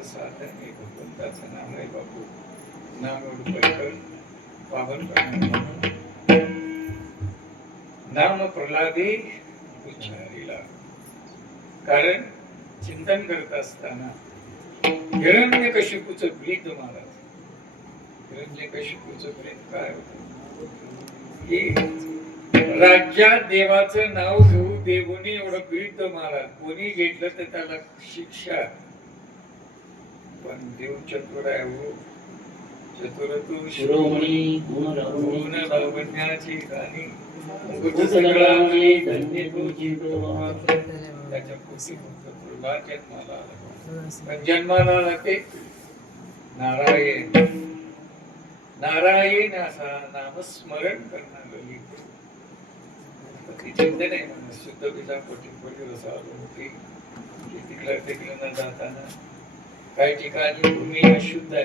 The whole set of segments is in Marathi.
मोक्षाचं साधन हे भगवंताचं नाम आहे बापू. नाम एवढं पावन करणार नाम प्रल्हादे उच्चारीला. कारण चिंतन करत असताना हिरण्यकशिपूचं ब्रीद महाराज, हिरण्यकशिपूचं ब्रीद काय होतं की राज्यात देवाचं नाव घेऊ देवोनी एवढं ब्रीद महाराज कोणी घेतलं तर त्याला शिक्षा. पण देव चतुर आहे हो, चतुर तू शिरोमणी गुण लावण्याची गाणी सगळा धन्य तू जीव. त्याच्या पोटी फक्त तुला जन्माला आला, पण जन्माला आला ते नारायण. नारायण असा नामस्मरण करणार चिंतन आहे म्हणून शुद्ध बीजा कोटी रसालो होती. तिकडे न जाताना काही ठिकाणी भूमी अशुद्ध आहे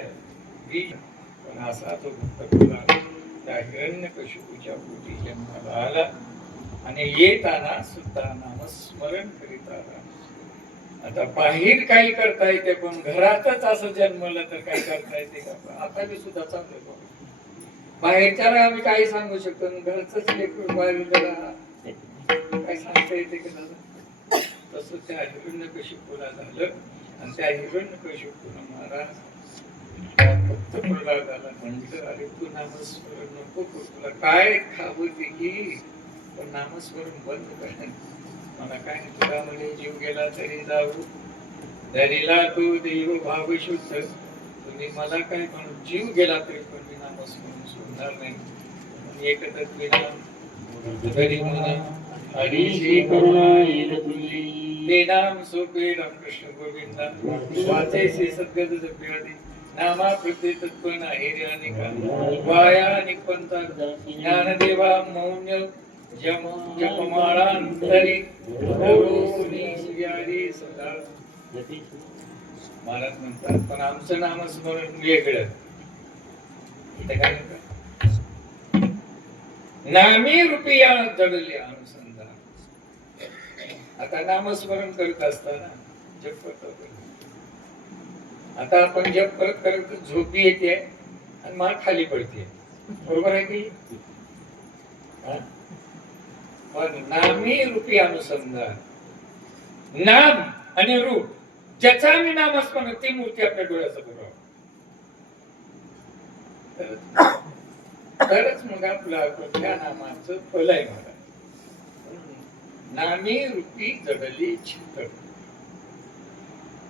बीज, पण असा तो भक्त तुला त्या हिरण्यकशिपूच्या पोटी जन्माला आला आणि येताना सुद्धा नामस्मरण करीत आला. आता बाहेर काही करता येते पण घरातच असं जन्मलं तर काय करता येते का? आता मी सुद्धा चांगलं बाहेरच्याला आम्ही काही सांगू शकतो, घरच लेकरू बाहेर जरा काय सांगता येते की दादा? तसं त्या हिरण्यकशिपूला झालं आणि त्या हिरण्यकशिपूला महाराज फक्त प्रल्हादाला म्हटलं अरे तू नामस्मरण नको करू, तुला काय खावं ते की पण नामस्मरण बंद कर. मला काय तुला म्हणजे जीव गेला तरी जाऊ दरीला तू देव भाव शुद्ध. तुम्ही मला काय म्हणून जीव गेला तरी पण मी नामस्मरण सोडणार नाही. एकतच विना तरी म्हणा हरीशी करुणा येईल तुझी. ते नाम सोपे रामकृष्ण गोविंदा वाचे से सद्गत जप्यादी नामा प्रति तत्व नाही रे अनेका वाया निपंता ज्ञानदेवा मौन्य जपमाळांतरी सदा. महाराज म्हणतात पण आमचं नामस्मरण वेगळं. इथं काय म्हणतात नामी रुपया जडले अनुसंधान. आता नामस्मरण करत असताना जप करतो, आता आपण जप करत करत झोपी येते आणि मान खाली पडते, बरोबर आहे की? नामी रूपी अनुसंधान. नाम आणि रूप ज्याचा आम्ही नामस्मरण ती मूर्ती आपल्या डोळ्यासमोर तरच मग आपला त्या नामाचं फल आहे. मला नामी रूपी जडली चित्त.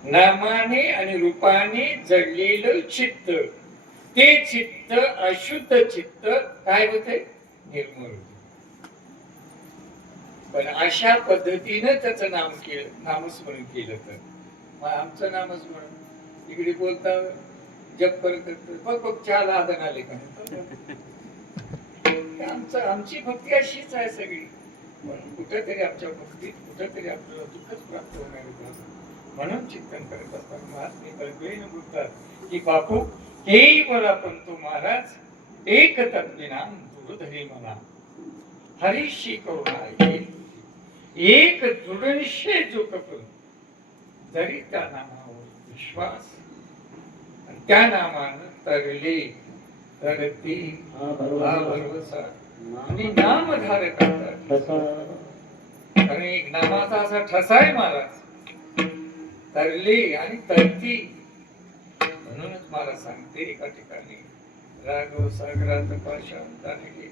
नामाने आणि रूपाने जडलेलं चित्त, ते चित्त अशुद्ध चित्त काय होते? निर्मळ होते. पण अशा पद्धतीनं त्याचं नामस्मरण केलं तर मग आमचं नामस्मरण इकडे बोलता जप करत बघ चहा लादन आले का? आमची भक्ती अशीच आहे सगळी. पण कुठेतरी आमच्या भक्तीत कुठेतरी आपल्याला दुःखच प्राप्त होणार होतं. म्हणून चिंतन करत असताना महात्मे कल्पेन बोलतात की बापू हेही बोला पण तो महाराज एक तत्विनाम दूरधरी मला हरीशी करुणा एक दृढनिश्चय जो करून जरी त्या नामावर विश्वास त्या नामानं तरले तरती हा भरवसा आणि नामधारक कारण एक नामाचा असा ठसा आहे महाराज तरले आणि तरती. म्हणूनच मला सांगते एका ठिकाणी राघव सागरात पाशांताने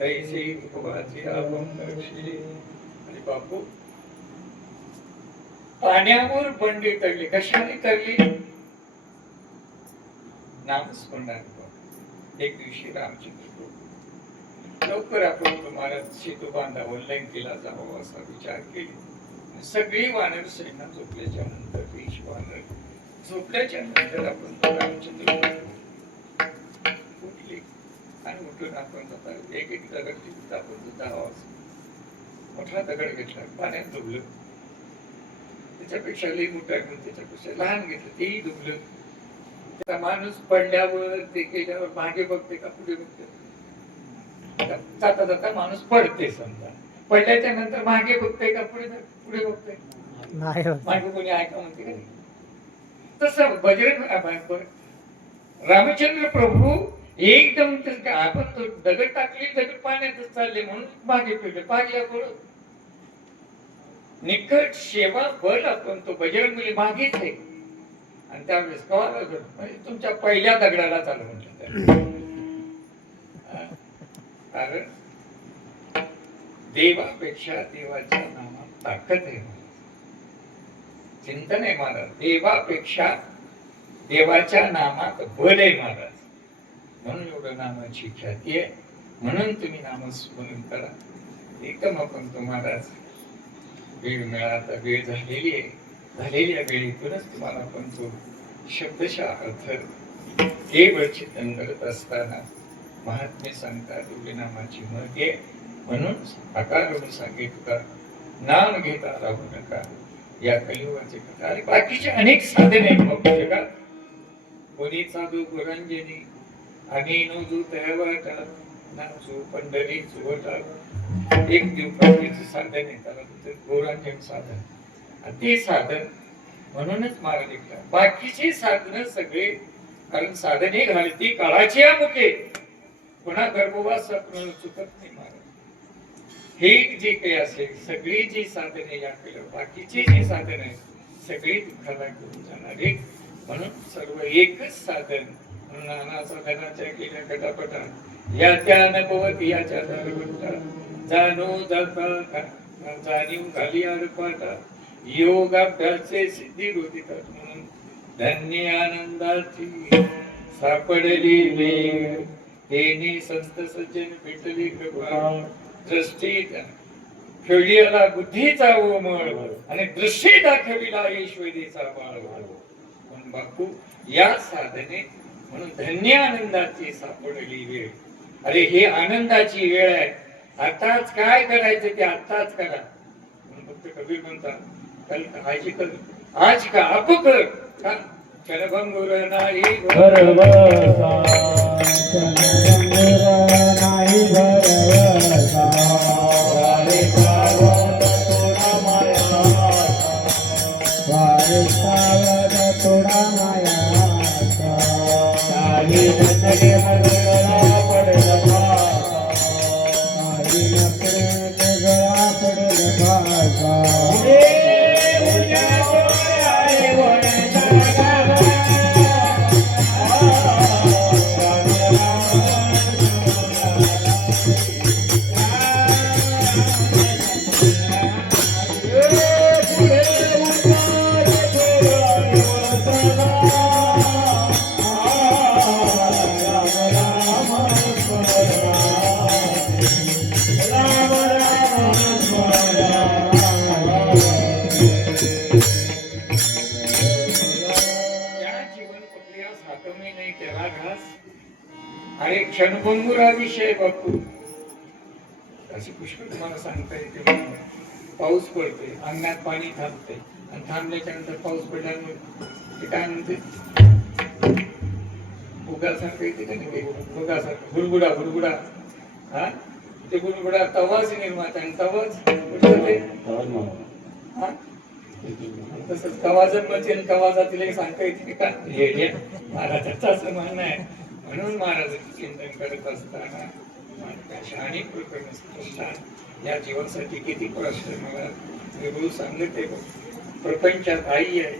तैसे उपवाची अभंग आणि बापू पाण्यावर बंडी तरली. कशाने तरली? नामस्मरणाने. एक दिवशी रामचंद्र लवकर आपण तुम्हाला सेतू बांधावं लंकेला जावं असा विचार केला. सगळी वानर सेना झोपल्याच्या नंतर ऋषी वानर झोपल्याच्या नंतर आपण रामचंद्र उठले आणि उठून आपण जाता एक एक दगड तिथे आपण जावं मोठा दगड घेतला पाण्यात डुबलं. त्याच्यापेक्षा लई मोठा घेऊन त्याच्यापेक्षा लहान घेतलं तेही डुबलं. त्या माणूस पडल्यावर ते केल्यावर मागे बघते का पुढे बघते? जाता जाता माणूस पडते. समजा पडल्याच्या नंतर मागे बघते का पुढे पुढे बघते? मागे कोणी ऐका म्हणते का? तसं बजरंग रामचंद्र प्रभू एकदम आपण तो दगड टाकली, दगड पाण्यातच चालले म्हणून मागे फिरले, पाहिल्या बरोबर निकट सेवा बल आपण तो बजरंगबली मागेच आहे. आणि त्यावेळेस कळालं म्हणजे तुमच्या पहिल्या दगडाला चालू म्हटलं. कारण देवापेक्षा देवाच्या नामात ताकद आहे. चिंतन आहे महाराज, देवापेक्षा देवाच्या नामात बल आहे महाराज. म्हणून एवढं नामाची ख्याती आहे. म्हणून तुम्ही नामस्मरण करा. एकदम आपण तुम्हाला वेळ मिळाला, वेळ झालेली आहे. झालेल्या वेळेतूनच तुम्हाला आपण तो शब्दशः अर्थ केवळ चिंतन करत असताना महात्मे सांगतात एवढी नामाची महती आहे. म्हणून आकारून सांगितलं का नाम घेता राहू नका. या कलियुगाचे कथा आणि बाकीचे अनेक साधने आहेत बघू जगात. कोणी साधू गुरांजनी आणि नवजू तयावाटा नाचू पंढरी चुवटा एक दिवसाचे साधन आहे. त्याला गोरांजन साधन, ते साधन म्हणूनच महाराज लिखला. बाकीचे साधन सगळे कारण साधने घालती काळाची अमुके, पुन्हा गर्भवास चुकत नाही महाराज. हे जे काही असेल सगळी जी साधने या केलं, बाकीची जी साधन आहे सगळी दुःखाला घेऊन जाणारे. म्हणून सर्व एकच साधन. नाना साधनाच्या केल्या गटापटा या त्या अनुभवत याच्या दरवटा जाणू जाता जाणीव घाली आडपाटा योगाभ्यासे सिद्धी होतीतात. म्हणून धन्य आनंदाची सापडली वेळ तेनी संत सज्जन भेटली कृपा. दृष्टी खेळीला बुद्धीचा ओमळ आणि दृष्टी दाखविला ऐश्वर्याचा बाळ. म्हणून बापू या साधने म्हणून धन्य आनंदाची सापडली वेळ. अरे हे आनंदाची वेळ आहे. आताच काय करायचं ते आताच करा. फक्त कबीर म्हणतात कल काळजी कर आज का आप कर का क्षणभंगुर नाही भरवसा क्षणभंगुर नाही भरवसा वारे सावध थोडा माया वारे सावध थोडा माया काही नसले हरगळा पडला भासा काही नसले गळा पडला भासा. अरे क्षणभंगुरा विषय बापू अशी पुष्कळ तुम्हाला सांगता येते. पाऊस पडतोय, अंगणात पाणी थांबते आणि थांबल्याच्या नंतर पाऊस पडल्यामुळे ते काय म्हणते उगासारखं येते का नाही, उगासारखं हुरगुडा हुरगुडा. हा ते हुरगुडा तवाच निर्मात आणि तवाच तसंच कवा जन्माचे आणि कवा जातील सांगता येते का महाराजाचं असं म्हणणं आहे. म्हणून महाराजांचे चिंतन करत असताना शहाणी प्रकरण या जीवासाठी किती प्रश्न मला गुरु सांगते. प्रपंचात आई आहे,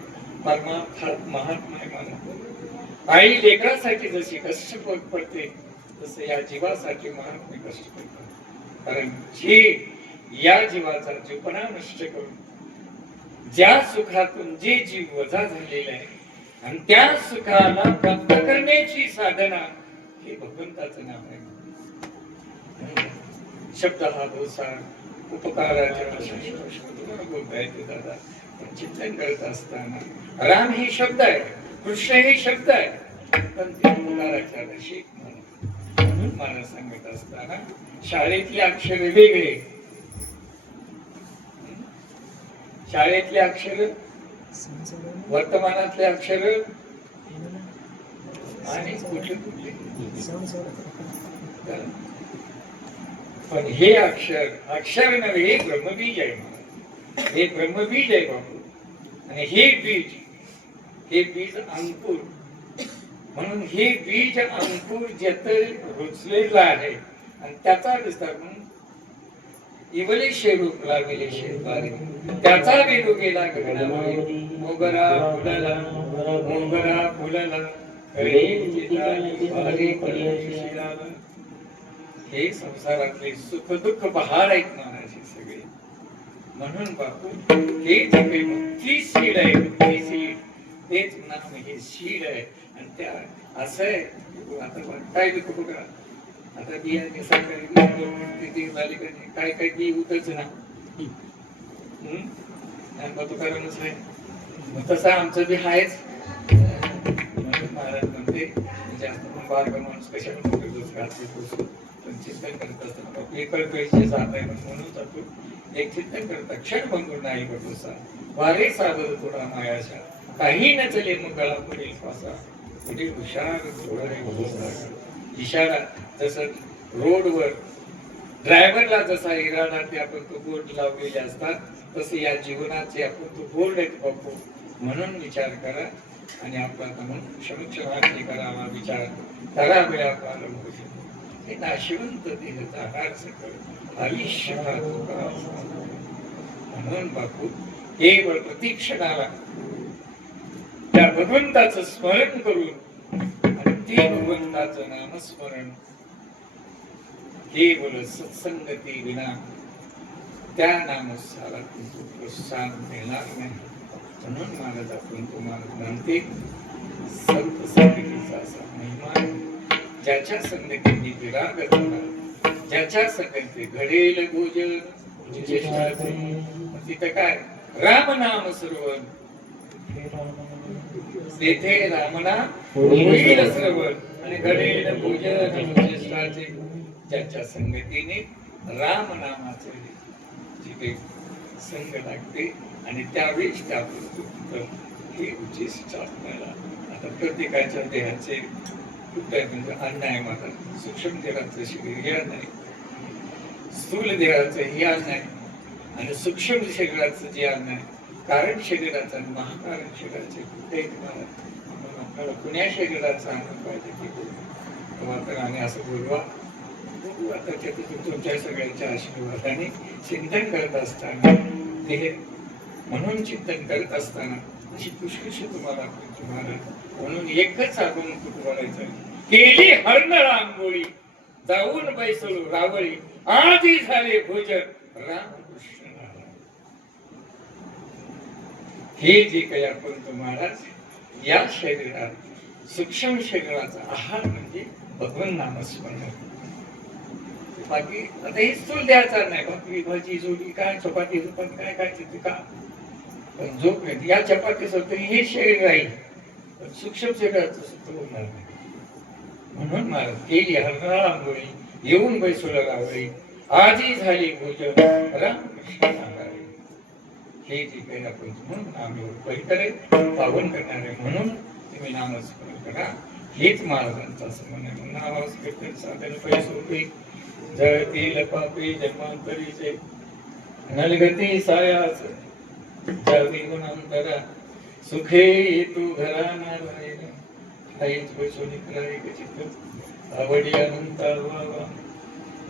परमार्थात महात्मा आहे. मला आई लेकरासाठी जशी कष्ट पडते तसं या जीवासाठी महात्मे कष्ट पडतात. कारण जे या जीवाचा जीवपणा नष्ट करून ज्या सुखातून जे जीव वजा झालेला आहे आणि त्या सुखाला प्राप्त करण्याची साधना हे भगवंताचं नाव आहे. शब्द हा भोसार उपकाराच्या बोलता येते दादा. पण चिंतन करत असताना राम हे शब्द आहे, कृष्ण हे शब्द आहे, पण ते उपकाराच्या रशी म्हणून मला सांगत असताना शाळेतले अक्षर वेगळे, शाळेतले अक्षर वर्तमानातले अक्षर आणि कुठले कुठले. पण हे अक्षर अक्षर नव्हे, हे ब्रह्मबीज आहे. हे ब्रह्मबीज आहे बाबू. आणि हे बीज हे बीज अंकुर, म्हणून हे बीज अंकुर ज्यात रुजलेलं आहे आणि त्याचा विस्तार म्हणून इवले शेरूप लागले शेतवारे, त्याचा वेदू गेला गगनामुळे. मोगरा फुलला, मोगरा फुलला, कळे चिताली वारे पडले शिराला. हे संसारातले सुख दुःख बहार आहेत महाराज सगळे. म्हणून बापू हे जे काही मुक्ती सीड आहे, मुक्ती सीड तेच नाम हे सीड आहे. आणि त्या असं आहे आता काय लिखू बघा, आता बियाणे सरकारी किती झाली का नाही, काय काय बी उतरच ना तुकारामच आहे. तसं आमचं बी आहेच. महाराज म्हणते जास्त पण बारका माणूस कशाला पण चिंतन करत असताना पेपर पैसे जात आहे म्हणून जातो. एक चिंतन करता क्षण भंगूर नाही बटोसा, वारे सागर थोडा मायाशा, काही न चले मग गळा पडेल फासा, पुढे हुशार थोडा इशारा. जसं रोडवर ड्रायव्हरला जसा इरादा ते आपण तो बोर्ड लावलेले असतात, तसे या जीवनाचे आपण तो बोर्ड आहे बापू. म्हणून विचार करा आणि आपला म्हणून क्षमक्षमाची करावा विचार करा वेळा पालन होईल. हे नाशिवंत देह जाणार सकळ आयुष्य म्हणून बापू केवळ प्रतीक्षणाला त्या भगवंताचं स्मरण करून आणि ते भगवंताचं नामस्मरण केवळ सत्संगती विना त्या नामस्मरणाला प्रोत्साहन मिळणार नाही. म्हणून महाराज आपण तुम्हाला म्हणते संत संगतीचा असा महिमा, ज्याच्या संगतीने विराग झाला, ज्याच्या संगती घडेल भोजन तिथं काय राम नाम श्रवण, तेथे रामनाम होईल श्रवण आणि घडेल भोजन ज्येष्ठाचे. ज्याच्या संगतीने राम नामाचे जिथे संग लागते आणि त्यावेळेस त्या हे उच्चिष्ट आपल्याला. आता प्रत्येकाच्या देहाचे म्हणजे अन्न आहे माझा, सूक्ष्म देहाचं शरीर हे अन्न आहे, स्थूल देहाचं हे अन्न आहे आणि सूक्ष्म शरीराचं जे अन्न आहे, कारण शरीराचं आणि महाकारण शरीराचे कुठे आपल्याला कुण्या शरीराचं अन्न पाहिजे ते बोलू तर आम्ही असं बोलवा. आता तुमच्या सगळ्यांच्या आशीर्वादाने चिंतन करत असताना ते म्हणून चिंतन करत असताना अशी पुष्कशी तुम्हाला म्हणून एकच आपण बोलायचं, केली हरण रांगोळी जाऊन बैसलो रावळी, आधी झाले भोजन रामकृष्ण नारायण. हे जे काही आपण तुम्हाला या शरीरात सूक्ष्म शरीराचा आहार म्हणजे भगवान नामस्मरण. बाकी आता हे स्थूल द्यायचा नाही, भाकरी भाजी जोडी काय चपाती पण काय काय तिथे का पण झोप या चपाती सोबत हे शरीर राहील, पण सूक्ष्म शरीराचं सूत्र होणार नाही. म्हणून महाराज केली हरणाळा आंघोळी येऊन बैसोला रावळी, आजी झाली भोजन रामकृष्ण नारायण. हे जे काही आपण म्हणून आम्ही परिकरे पावन करणार आहे, म्हणून तुम्ही नामस्मरण करा. हेच महाराजांचं असं म्हणणं. नावास कीर्तन साधन पैसे होते जळतील पापी जन्मांतरीचे नलगती सायास जावी गुणांतरा, सुखे तू घरा नारायण आईच पैसोनी कराई चित्त आवडी अनंता व्हावा.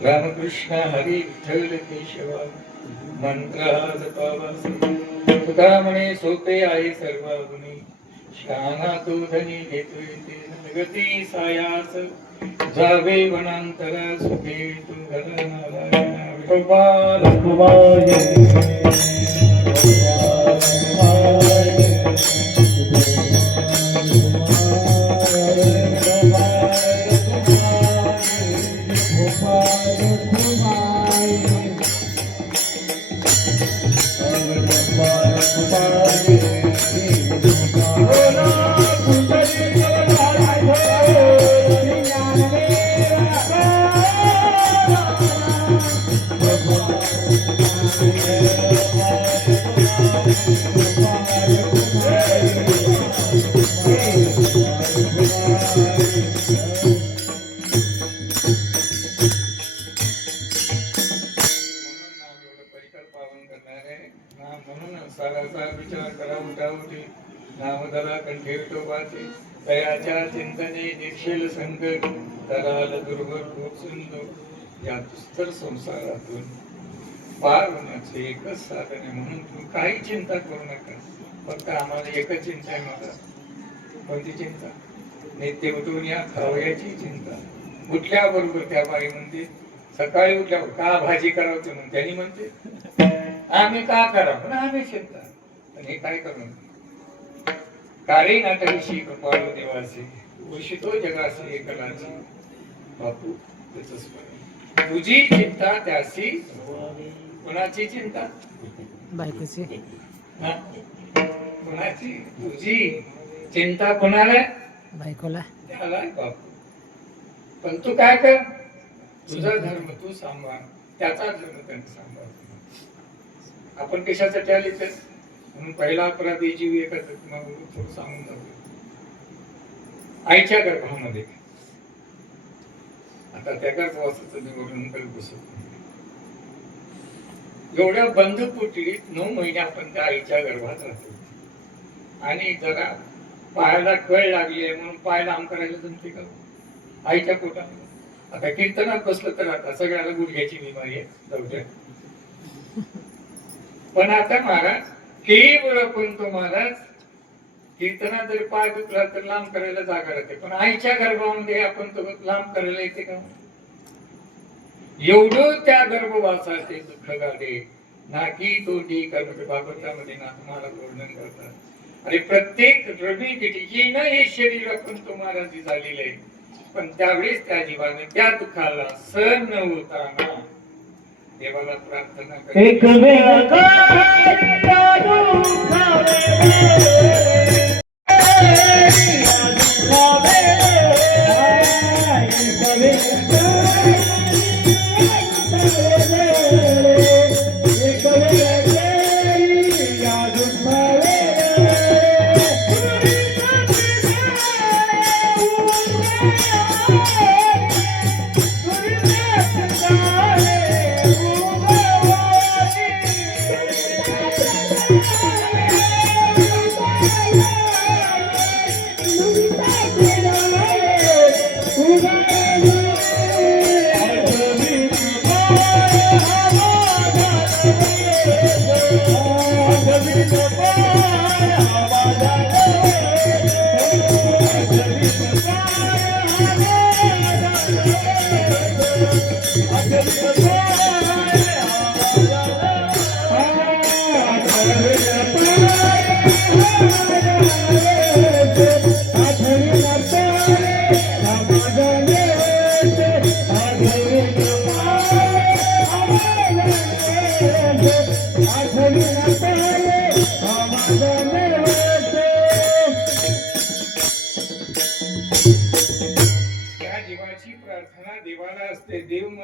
रामकृष्ण हरी विठ्ठल केशवा मंत्र जपावा. तुका म्हणे सोपे आहे सर्व गुणी, शहाणा तू धनी घेतोय ते नलगती सायास जावे वनांतरा, सुखे तू घरा नारायण. विठोबा रघुबाई नामधरा कंठे विठोबाचे दयाच्या चिंतने निर्शेल संकट कराल दुर्भर पोचून या दुस्तर संसारातून पार होण्याचे एकच साधन आहे. म्हणून तुम्ही काही चिंता करू नका. फक्त आम्हाला एकच चिंता आहे. मला कोणती चिंता? नित्य उठून या खावयाची चिंता. उठल्याबरोबर त्या बाई म्हणते सकाळी उठल्यावर का भाजी करावं म्हणून त्यांनी म्हणते आम्ही का करावं पण आम्ही चिंता. पण हे काय करून कारे नाटविषयी कृपाळू देवाचे उषितो जगासी एकलाची बापू त्याच तुझी चिंता त्यासी. कोणाची चिंता? बायकोची. कोणाची? तुझी चिंता कोणाला? बायकोला. त्याला बापू. पण तू काय कर तुझा धर्म तू सांभाळ त्याचा धर्म त्यांनी सांभाळ. आपण कशासाठी आले तर म्हणून पहिला अपराधी जीव एकच थोडं सांगून जाऊ. आईच्या गर्भामध्ये आता त्या गर्भवासाचं निवडून काही बसत एवढ्या बंद पोटलीत 9 महिने आपण त्या आईच्या गर्भात राहतो. आणि जरा पायाला कळ लागली आहे म्हणून पाय लांब करायला जमते का आईच्या पोटामध्ये? आता कीर्तनात बसलं तर आता सगळ्याला गुडघ्याची बिमारी आहे जाऊ द्या. पण आता महाराज केवळ पण तो महाराज कीर्तनात जरी पाय दुखला तर लांब करायला जागा राहते. पण आईच्या गर्भामध्ये आपण तो लांब करायला येते का? एवढं त्या गर्भवासाचे दुःख गाडे नाकी तोंडी कर्म भागवतामध्ये ना तुम्हाला वर्णन करतात. आणि प्रत्येक रवी जिनं हे शरीर आपण तुम्हाला झालेलं आहे. पण त्यावेळेस त्या जीवाने त्या दुःखाला सहन न होताना देवाला प्रार्थना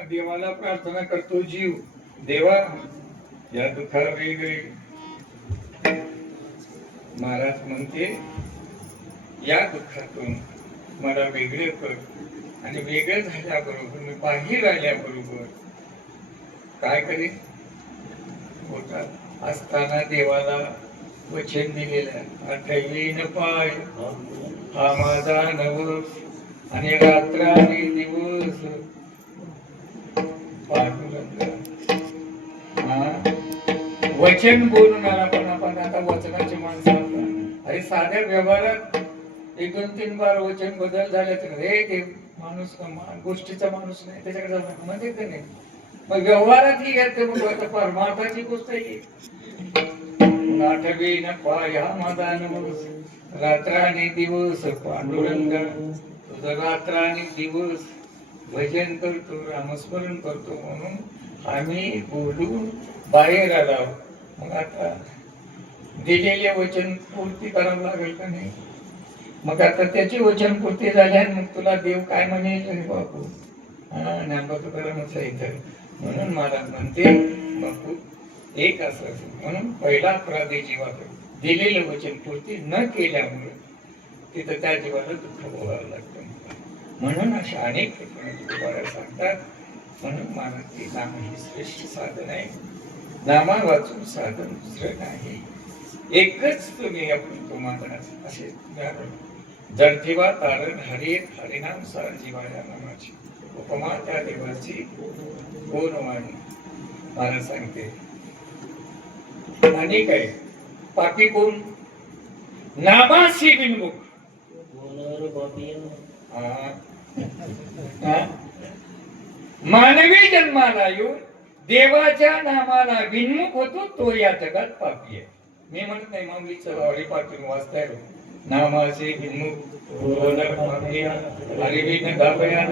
देवाला प्रार्थना करतो जीव. देवा या दुःखाला वेगळे महाराज म्हणते या दुःखातून मला वेगळे कर. आणि वेगळे झाल्याबरोबर मी बाहेर आल्याबरोबर काय करेन? होतात असताना देवाला वचन दिलेलं आठवीन पाय हा माझा नवस आणि रात्र आणि दिवस वचन बोलून आला. पण आपण आता वचनाचे माणसं अरे साध्या व्यवहारात 1-2-3 बार वचन बदल झाले तर हे ते माणूस गोष्टीचा माणूस नाही त्याच्याकडे जाऊ म्हणजे ते नाही. मग व्यवहारात ही येते मग आता परमार्थाची गोष्ट आहे. आठवी न पाय हा माझा नवस रात्र आणि दिवस पांडुरंग तुझं रात्र आणि दिवस भजन करतो रामस्मरण करतो. म्हणून आम्ही बोलून बाहेर आलो. मग आता दिलेले वचन पूर्ती करावं लागेल का नाही? मग आता त्याची वचन पूर्ती झाल्याने मग तुला देव काय म्हणेल बापू? म्हणून मला म्हणते बापू एक असं. म्हणून पहिला अपराधी जीवाकडे दिलेलं वचन पूर्ती न केल्यामुळे तिथं त्या जीवाला दुःख भोगावं लागतं. म्हणून अशा अनेक ठिकाणी सांगतात. म्हणून मला ती नाम ही श्रेष्ठ साधन आहे. नामा वाचून साधन दुसरं नाही. एकच तुम्ही आपण तुम्हाला असे जडजीवा तारण हरी हरिनाम सार जीवा या नामाची उपमा त्या देवाची कोण वाणी मला सांगते. आणि काय पापी कोण नामाशी विनमुख. मानवी जन्माला येऊन देवाच्या नामाला विनमुख होतो तो या जगात पापी आहे. मी म्हणत नाही माऊलीचं हरिपाठून वाचताय नामाचे विनमुख हरिविन गाभयान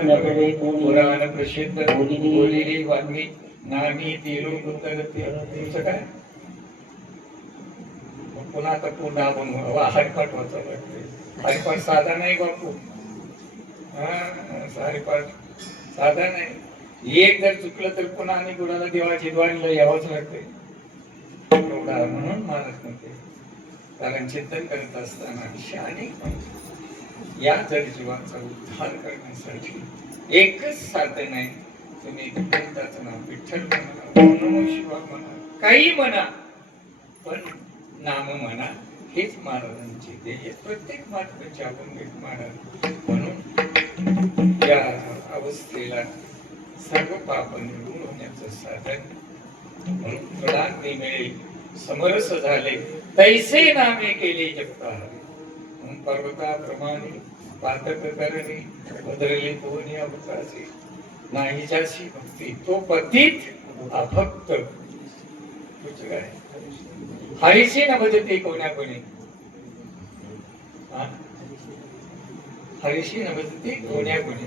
पुराण प्रसिद्ध बोलिली वाग्मी नामी तिलो कृतगती. तुमचं काय पुन्हा आता पुन्हा हरिपाठ वाचावं लागते. हरिपाठ साधा नाही बापू. हरिपाठ साधा नाही. एक जर चुकलं तर पुन्हा आणि गुणाला देवाची द्वारीला यावंच लागते. एवढा म्हणून मानत नव्हते. कारण चिंतन करत असताना शहाणे या जड जीवाचा उद्धार करण्यासाठी एकच साधन आहे. तुम्ही विठ्ठलाचं नाव विठ्ठल म्हणा, नमो शिवाय म्हणा, काही म्हणा, पण नाम म्हणा. हेच महाराजांचे ध्येय. प्रत्येक महात्म्याचे आपण एक महाराज म्हणून या अवस्थेला सर्व पाप निघून होण्याचं साधन म्हणून प्रदान मिळेल. समरस झाले तैसे नामे केले जगता हरे. पर्वताप्रमाणे पातक करणे बदलले कोणी अवकाशे नाही जाशी भक्ती तो पतित अभक्त. तुझं काय हरीशी न भजते कोण्या कोणी. हरीशी न भजते कोण्या कोणी.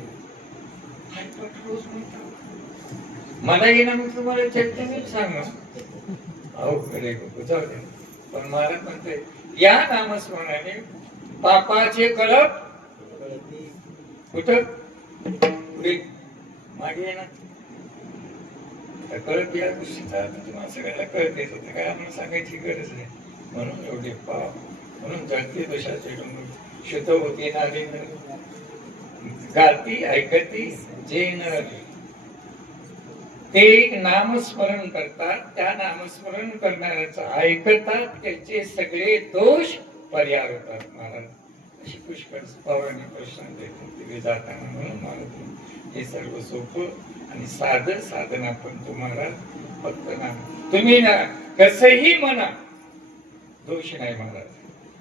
मला ये ना मग तुम्हाला चैतन्य सांग. अहो कडे जाऊ दे. पण महाराज म्हणते या नामस्मरणाने पापाचे कळप कुठं पुढे मागे ना कळप या गोष्टीचा तुम्हाला सगळ्याला कळतेच होते. काय आम्हाला सांगायची गरज नाही. म्हणून एवढे पाप म्हणून जगते दोषाचे डोंगर शुद्ध होते नारे गाती ऐकती जे न ते नामस्मरण करतात. त्या नामस्मरण करणाऱ्याचं ऐकतात. त्याचे सगळे दोष परिहार होतात. महाराज अशी पुष्कळ पौराणिक प्रश्न देतो जाताना. म्हणून मला हे सर्व सोपं आणि साधं साधन आपण तुम्हाला फक्त नाम तुम्ही ना कसंही म्हणा दोष नाही महाराज.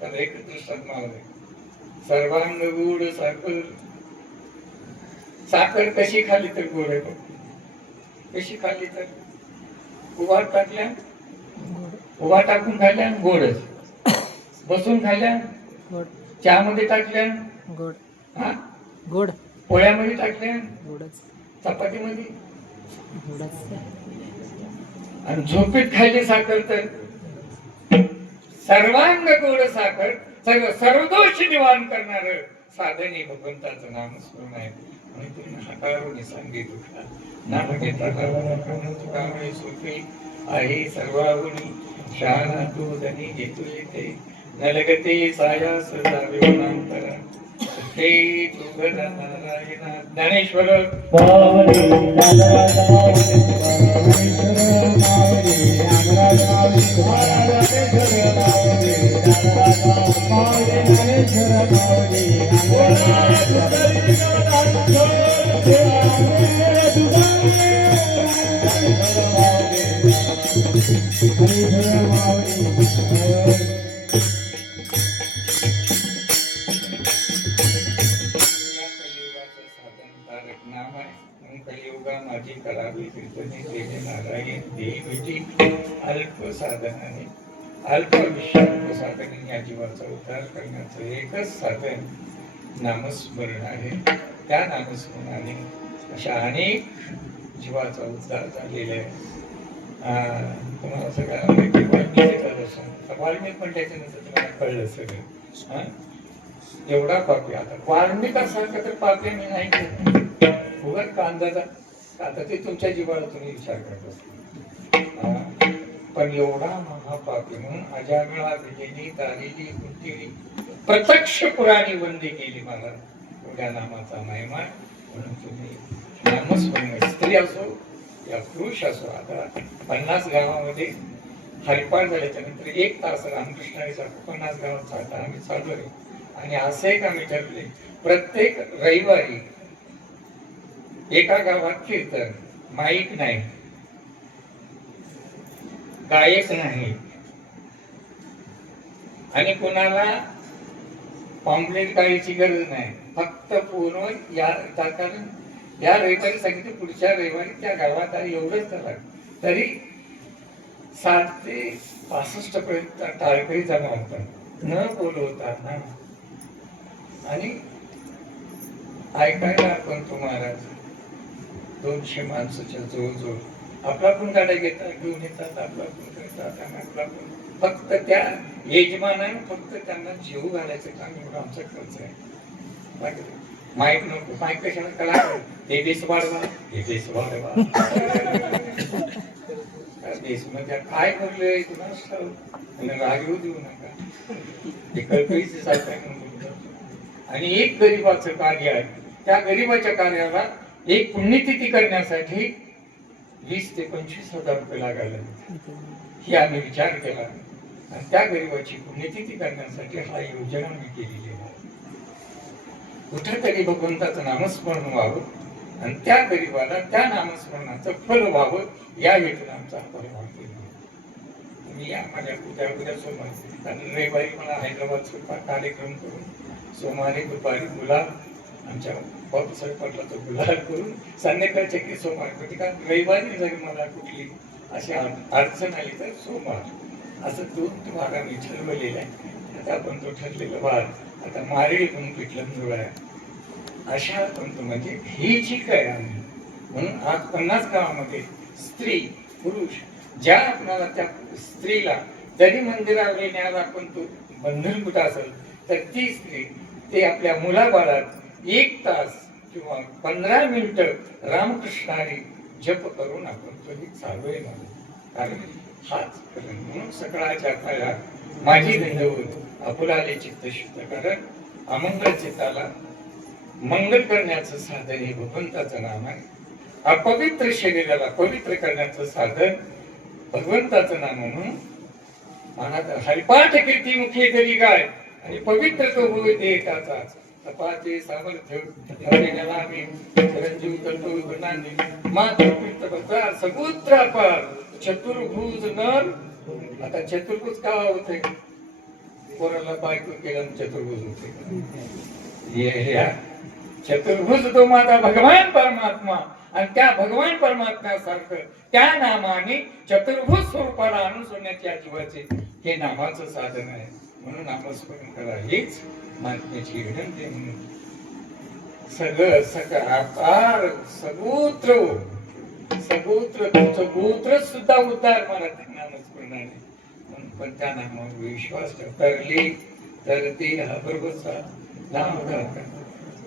तर एक दृष्टांत महाराज सर्वांग गोड साखर. साखर कशी खाली तर गोड आहे. कशी खाल्ली तर उभा टाकल्या उभा टाकून खाल्ल्या गोडच. बसून खाल्ल्या गोड. चहामध्ये टाकल्या गोड. हा गोड. पोळ्यामध्ये टाकल्या गोडच. चपातीमध्ये गोडच. आणि झोपेत खाल्ली साखर तर सर्वांग गोड साखर. सर्वदोष निवारण करणार साधन हे भगवंताचं नामस्मरण आहे. आणि तुम्ही हाताळून सांगितलं नाम घेता सोपे आहे सर्वावणी शहाणा तू धनी घेतू येते नलगते साया सदा विवनांतर ते तुगन नारायण ज्ञानेश्वर कलियुगा माझी करावी कीर्तने केले नारायण देवीची अल्प साधनाने अल्प साधनाने या जीवाचा उद्धार करण्याचं एकच साधन नामस्मरण आहे. त्या नामस्मरणाने अशा अनेक जीवाचा उद्धार झालेला आहे. तुम्हाला सगळ्या वाल्मिक पण त्याच्यानंतर तुम्हाला कळलं सगळं. एवढा पापी आता वाल्मिकासारखं तर पापी मी नाही उगत कांदाचा आता ते तुमच्या जीवाला तुम्ही विचार करत असता. पण एवढा महापापी म्हणून अजामिळा दिलेली दालेली कुंतीली प्रत्यक्ष पुराणी बंदी केली. मला एवढ्या नामाचा महिमा म्हणून तुम्ही नामस्मरण स्त्री असो या पुरुष असो. आता 50 गावामध्ये हरिपाठ झाल्याच्या नंतर 1 तास रामकृष्णाचा कोकणात गावात चालता आम्ही चाललोय. आणि असं एक आम्ही ठरले, प्रत्येक रविवारी एका गावात कीर्तन, माईक नाही, गायक नाही, आणि कोणाला पॉम्पलेट काढायची गरज नाही, फक्त फोनवर कारण या रविवारी सांगितलं पुढच्या रविवारी त्या गावात आहे एवढंच त्याला. तरी 60 ते 65 पर्यंत टाळकरी जमा होतात न बोलवता ना. आणि ऐकायला आपण तो महाराज 200 माणसाच्या जवळजवळ आपला पण गाड्या घेऊन येतात, आपला पण करतात, आणि आपला पण फक्त त्या यजमानाने फक्त त्यांना जीव घालायचं काम एवढं आमचा खर्च आहे. माईक नको, माईक कशाला कला ते देश वाढवा, हे देश वाढवा. देश म्हणजे काय बोललोय तुला राग येऊ देऊ नका, हे कळकळीचे सारखं. आणि एक गरीबाचं कार्य आहे, त्या गरीबाच्या कार्याला एक पुण्यतिथी करण्यासाठी 20 ते 25 हजार रुपये लागायला ही आम्ही विचार केला. आणि त्या गरीबाची पुण्यतिथी करण्यासाठी हा योजना मी केलेली आहे. कुठेतरी भगवंताचं नामस्मरण व्हावं आणि त्या गरीबाला त्या नामस्मरणाचं फल व्हावं या हेतून आमचा हा परिवार केला. मी या माझ्या उद्या सोमवारी, कारण रविवारी मला हैदराबादचा कार्यक्रम करून सोमवारी दुपारी गुलाब आमच्या बापूसाहेब पाटलाचा गुलाब करून संध्याकाळच्या की सोमवार, कारण रविवारी जरी मला कुठली अशी अडचण आली तर सोमवार असं 2 वार आम्ही ठरवलेला आहे. आता आपण तो ठरलेला वार आता मारळी पण पिठलं जुळ आहे. अशा पंत म्हणजे ही जी काय आम्ही म्हणून आज 50 गावामध्ये स्त्री पुरुष ज्या आपल्याला त्या स्त्रीला जरी मंदिरावर येण्याला आपण तो बंधन कुठं असेल तर ती स्त्री ते आपल्या मुलाबाळात 1 तास किंवा 15 मिनिटं रामकृष्णाने जप करून आपण तो चालू आहे. कारण हाच म्हणून सकाळच्या काळात माझी दंडवत अपुराले चित्त शुद्ध कारण अमंगल चित्ताला मंगल करण्याचं साधन हे भगवंताचं नाम आहे. अपवित्र शरीराला पवित्र करण्याचं साधन भगवंताचं नाम म्हणून महाराज हरिपाठ कीर्ती मुखे तरी गाय आणि पवित्र तो होय देताचा तपाचे सामर्थ्य हरिणाला आम्ही चिरंजीव करतो नांदी मात्र प्रचार सगोत्र अपार चतुर्भुज नर. आता चतुर्भुज का होते, कोणाला बायको केला चतुर्भुज होते. चतुर्भुज तो माझा भगवान परमात्मा आणि त्या भगवान परमात्म्यासारखं त्या नामाने चतुर्भुज स्वरूपाला आणून सोडण्याचे जीवाचे हे नामाचं साधन आहे. म्हणून नामस्मरण करा हीच महात्म्याची विनंती. म्हणून सगळं सकाळ सगोत्र सगोत्र तुमचं गोत्र सुद्धा उद्धार मला त्या नामस्मरणाने. म्हणून पण त्या नामावर विश्वास ठेवली तर ते हा बरोबरचा नाम उद्धार.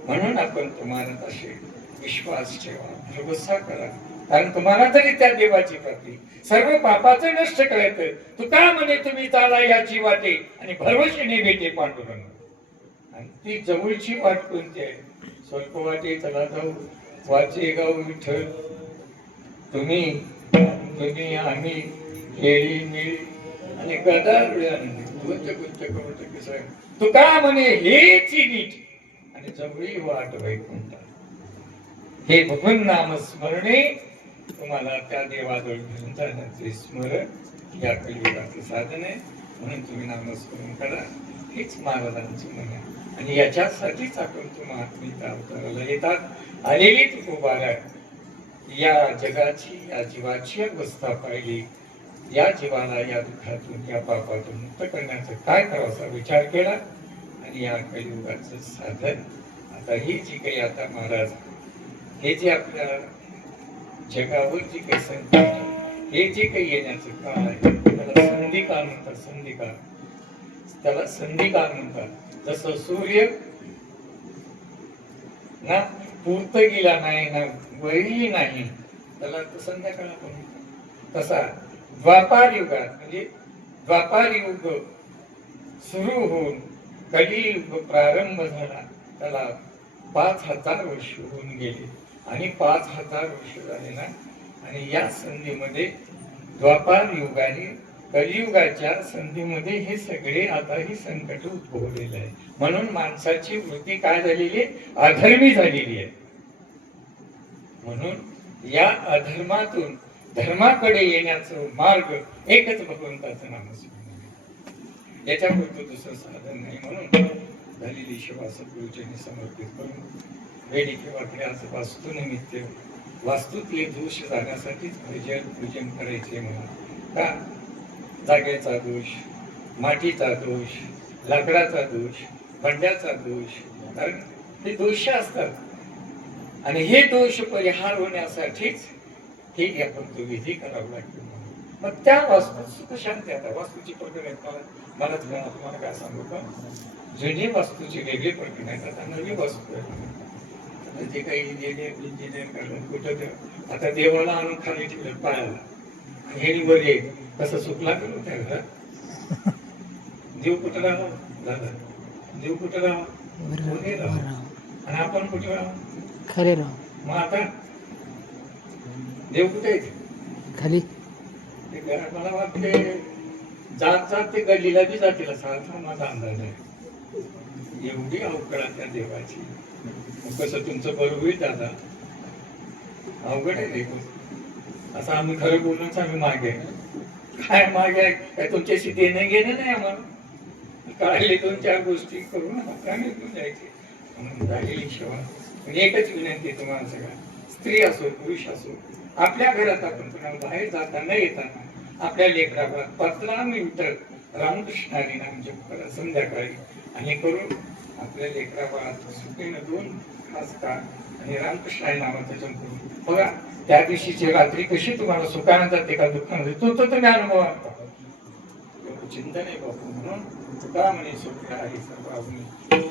म्हणून आपण तुम्हाला असे विश्वास ठेवा, भरवसा करा. कारण तुम्हाला तरी त्या देवाची प्राप्ती सर्व पापाचं नष्ट करायचं. तुका म्हणे तुम्ही चाला याची वाटे आणि भरवशीने भेटे पांडुरंग. आणि ती जवळची वाट कोणती आहे? स्वल्प वाटे चला जाऊ वाचे गाव विठ्ठल तुम्ही आम्ही खेळी मिळी आणि गदार गुंच गुंच करू तुका म्हणे हेच नीट आणि जवळी वाट वैकुंठ. हे भगवन नाम स्मरणे तुम्हाला त्या देवाजवळ घेऊन जाण्याचे स्मरण या कलियुगाचं साधन आहे. म्हणून तुम्ही नामस्मरण करा हेच महाराजांचं म्हण आहे. आणि याच्यासाठीच आपण तो महात्म्याच्या अवताराला येतात. आलेली तुकोबाला या जगाची या जीवाची अवस्था पाहिली, या जीवाला या दुःखातून या पापातून मुक्त करण्याचं काय करावं विचार केला आणि या कलियुगाचं साधन आता ही जी काही आता महाराज हे जे आपल्या जगावर जी काही संकट हे जे काही येण्याचं काळ आहे त्याला संधिकाल म्हणतात. संधिकाल त्याला संधिकाल म्हणतात. जसं सूर्य ना पूर्त गेला नाही ना वळली नाही त्याला संध्याकाळ आपण तसा द्वापार युगात म्हणजे द्वापार युग सुरू होऊन कलियुग प्रारंभ झाला त्याला 5000 वर्ष होऊन गेले आणि 5000 वर्ष झाले ना. आणि या संधीमध्ये द्वापार युगाने कलियुगाच्या संधीमध्ये हे सगळे आता ही संकट उद्भवलेलं आहे. म्हणून माणसाची वृत्ती काय झालेली आहे? अधर्मी झालेली आहे. म्हणून या अधर्मातून धर्माकडे येण्याचं मार्ग एकच भगवंताचं नामस्मरण. याच्यापुरतं दुसरं साधन नाही. म्हणून झालेली सेवा सद्गुरूचरणी समर्पित करून वेडी किंवा क्रियाचं वास्तुनिमित्त वास्तुतले दोष जाण्यासाठीच पूजन करायचे. म्हणून का? जागेचा दोष, मातीचा दोष, लाकडाचा दोष, भांड्याचा दोष, कारण हे दोष असतात आणि हे दोष परिहार होण्यासाठीच हे आपण तो विधी करावा लागतो. मग त्या वास्तू सुख शांती. आता वास्तूची प्रकरण आहेत, मला तुम्हाला काय सांगू का? जुनी वास्तूची वेगळी प्रकरण आहेत, आता नवी वास्तू आहे. जे काही इंजिनियर करतात कुठं आता देवाला आणून खाली ठेवलं पायाला, हे वर येईल कसं सुखला करू त्या घरात. देव कुठं राहा दादा? देव कुठं राहा? आणि आपण कुठं राहा? खाली राहा. मग आता देव कुठे आहे? खाली. ते घरात मला वाटते जात जात ते गल्लीला बी जातील असा माझा अंदाज आहे. एवढी अवकळा त्या देवाची. कसं तुमचं बरोबर होईल दादा? अवघड आहे देव. असं आम्ही खरं बोलूनच आम्ही मागे काय मागे आहे काय? तुमच्याशी देणं घेणं नाही आम्हाला. कळाले 2-4 गोष्टी करून निघून जायचे. म्हणून झालेली सेवा. पण एकच विनंती तुम्हाला सगळ्या, स्त्री असो पुरुष असो, आपल्या घरात आपण कोणाला बाहेर जाताना येताना आपल्या लेकराला 15 मिनिटं रामकृष्णाने नाम जप करा संध्याकाळी. आणि करून आपल्या लेकराला सुट्टीनं 2 खास का आणि रामकृष्णाने नामाचं जप करून बघा. त्या दिवशीची रात्री कशी तुम्हाला सुखानं जाते का दुःखानं तो तुम्ही अनुभव आणता. चिंता नाही बापू. म्हणून तुका म्हणे सुख आहे सर्व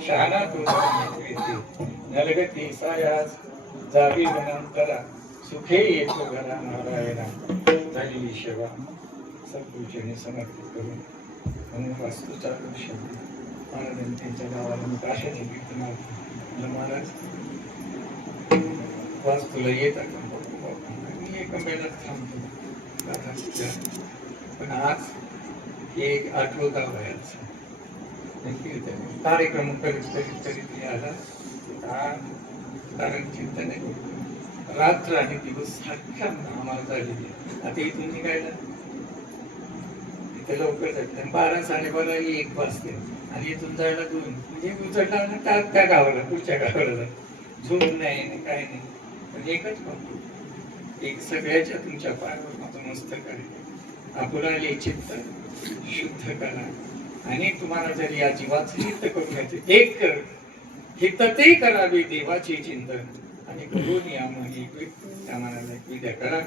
शहाणा तो नलगती सायास जावी वनांतरा सुखे येतो घरा नारायणा. झालेली सेवा सद्गुरूचरणी समर्पित करून म्हणून वास्तू चालू शकतो. महाराजांनी त्यांच्या गावाला मी काशाची कीर्तन महाराज वास्तूला येतात. मी एका महिन्यात थांबतो. पण आज एक 8वं गाव आहे. कार्यक्रम करीत आला. कारण चिंतन आहे. रात्र आणि दिवस सारख्या आम्हाला झालेली. आता इथून निघायला इथे लवकर जायचं 12-12:30 1 वाजते आणि इथून जायला 2 म्हणजे उचलला ना त्या गावाला पुढच्या गावाला जात. झोप नाही काय नाही. पण एकच बघतो, एक सगळ्याच्या तुमच्या पायावर माझं मस्तक आहे. आपुराले चित्त शुद्ध करा आणि तुम्हाला जर या जीवाचं हित करून घ्यायचे एक कर हित ते करावे देवाचे चिंतन आणि करून या मनी त्या मनाला विद्या करा.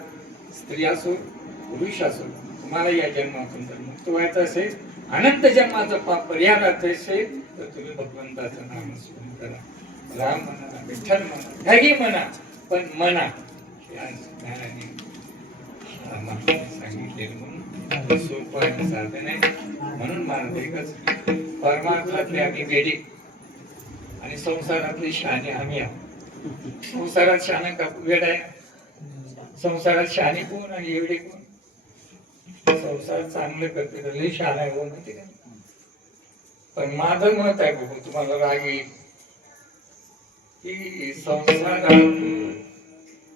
स्त्री असो पुरुष असो, तुम्हाला या जन्मातून जर मुक्त व्हायचं असेल, अनंत जन्माचं पाप परिहाराचं असेल तर तुम्ही भगवंताचं नाम स्मरण करा. राम म्हणा, विठ्ठल म्हणा, काही म्हणा, पण म्हणा. सांगितलेलं म्हणून सोपं साधन आहे. म्हणून महाराज एकच परमार्थातले आम्ही वेडी आणि संसारातले शहाणे आम्ही आहोत. संसारात शहाणा का वेड आहे? संसारात शहाणे कोण आणि एवढे कोण? संसार चांगलं करते तर लई शहाणा आहे हो माहिती का? पण माझं मत आहे बघू, तुम्हाला राग येईल की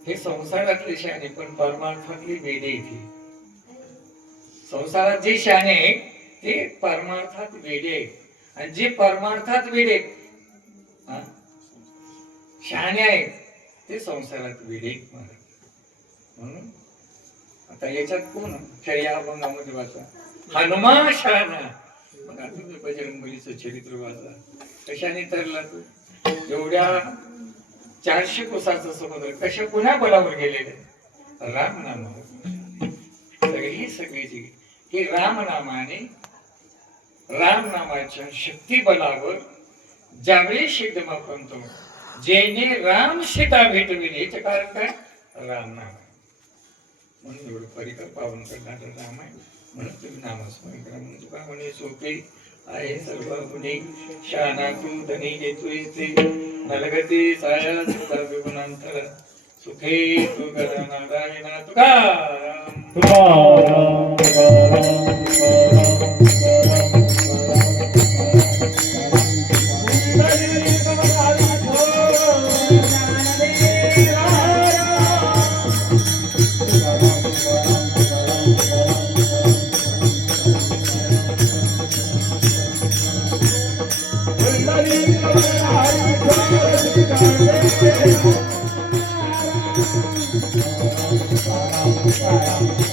हे संसारातले शहाणे पण परमार्थातली वेडे येते. संसारात जे शहाणे आहे ते परमार्थात वेडे आहेत आणि जे परमार्थात वेडे शहाणे आहेत ते संसारात वेडे. म्हणून आता याच्यात कोण खेळ्या अभंगामध्ये वाचा हनुमान शहाणा. मग आता बजरंगबलीचं चरित्र वाचा. कशाने तरला तू? एवढ्या 400 कोसाचं समुद्र कशा पुन्हा बलावर गेलेले? राम नाम. सगळी हे रामनामाने रामनामाच्या शक्ती बलावर ज्यावेळी सिद्ध म्हणतो जेने राम सीता भेटविली. याचं कारण काय? राम नाम. म्हणून एवढं परिकर पावन करणारं राम आहे. म्हणून तुम्ही नामस्मरण करा. म्हणून तुका म्हणे सोपे आहे सर्व गुणे शहाणा तू धनी घेतो येते नलगती साया सुखा विगुणांतर सुखे तू गदा नारायणा तुकाराम. तुकाराम तुकाराम तुकाराम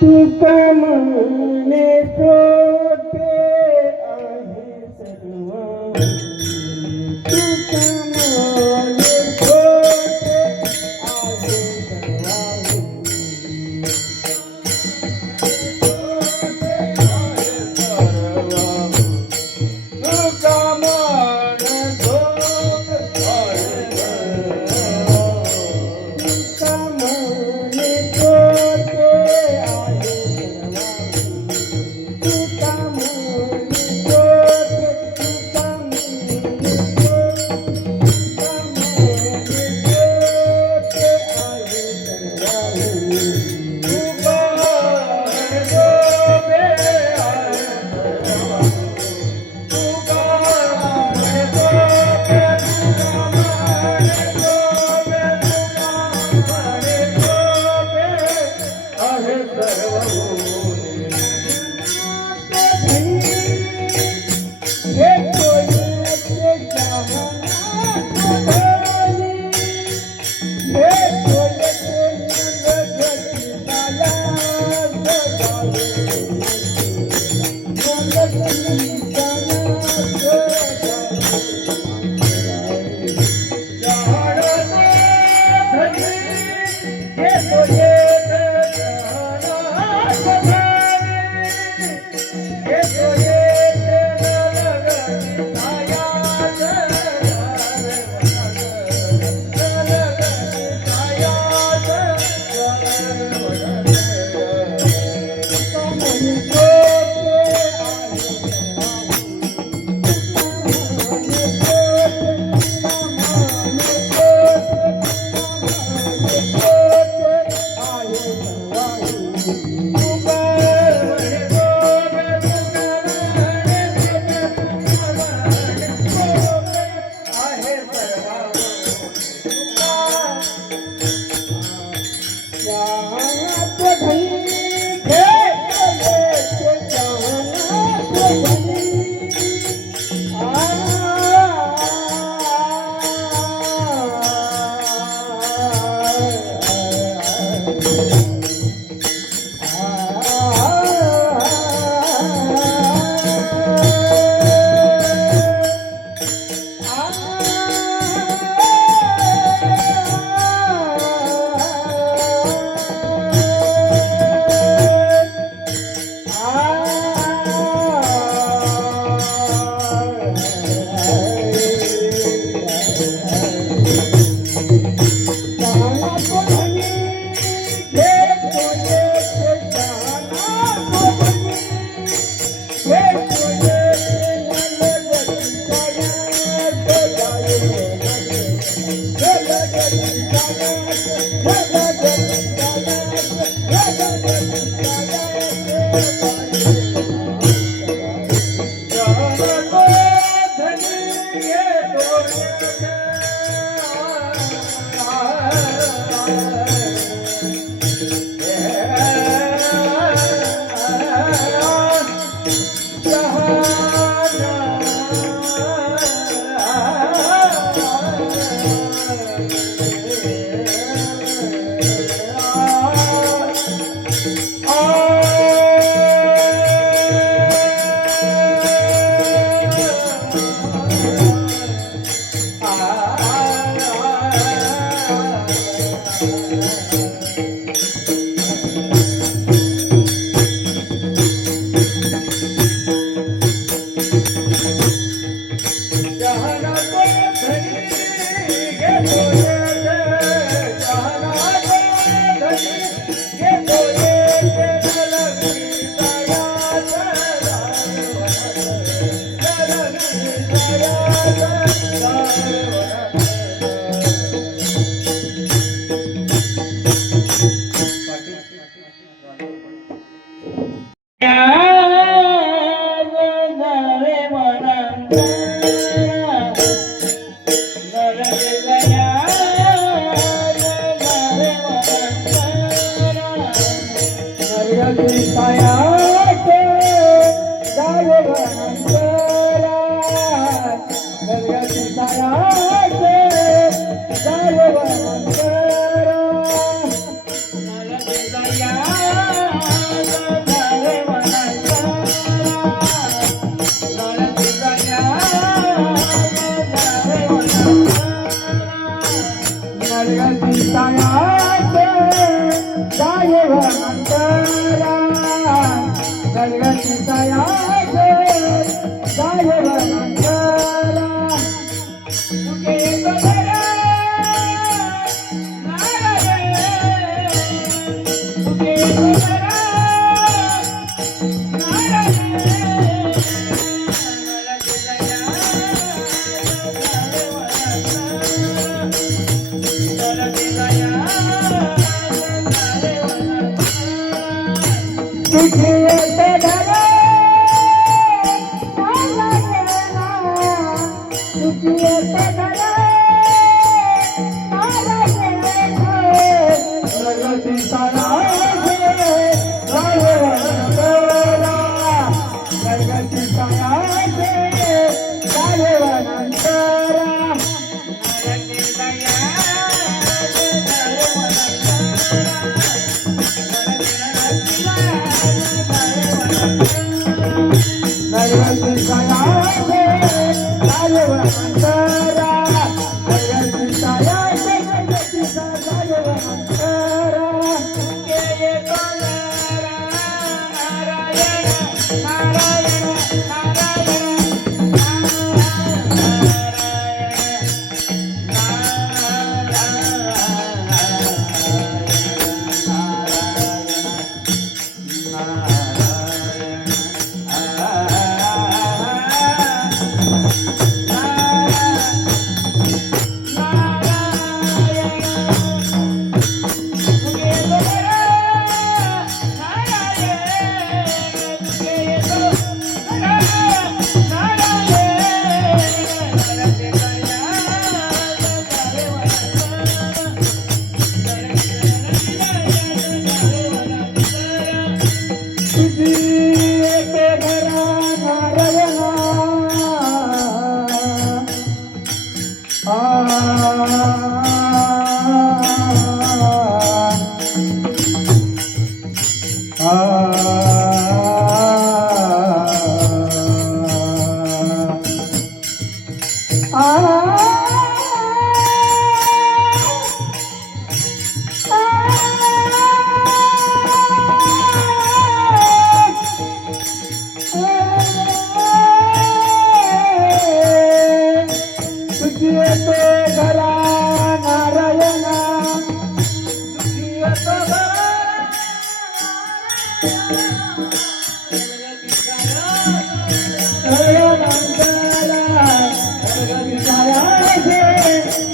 तुका म्हणे छोटे आहे सर्व तुका म्हणे छोटे आहे सर्व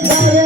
Jaya